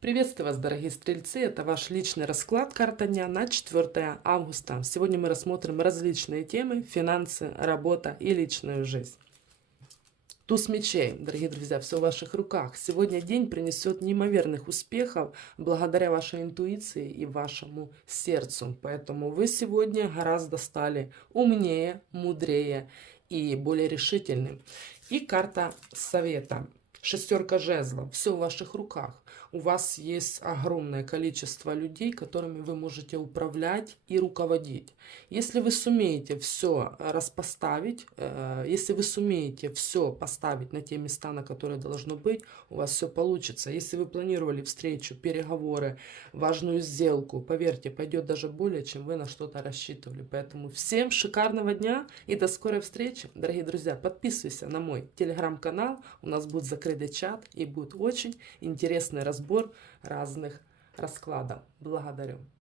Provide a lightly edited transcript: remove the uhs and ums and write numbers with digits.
Приветствую вас, дорогие стрельцы! Это ваш личный расклад карта дня на 4 августа. Сегодня мы рассмотрим различные темы: финансы, работа и личную жизнь. Туз мечей, дорогие друзья, все в ваших руках. Сегодня день принесет неимоверных успехов благодаря вашей интуиции и вашему сердцу. Поэтому вы сегодня гораздо стали умнее, мудрее и более решительным. И карта совета. Шестерка жезлов. Все в ваших руках. У вас есть огромное количество людей, которыми вы можете управлять и руководить. Если вы сумеете все распоставить, если вы сумеете все поставить на те места, на которые должно быть, у вас все получится. Если вы планировали встречу, переговоры, важную сделку, поверьте, пойдет даже более, чем вы на что-то рассчитывали. Поэтому всем шикарного дня и до скорой встречи, дорогие друзья. Подписывайся на мой телеграм-канал, у нас будет закрытый чат и будет очень интересный разбор разных раскладов. Благодарю.